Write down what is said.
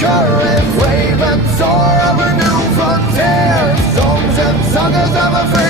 current, wave and soar over new frontiers. Songs and sagas of a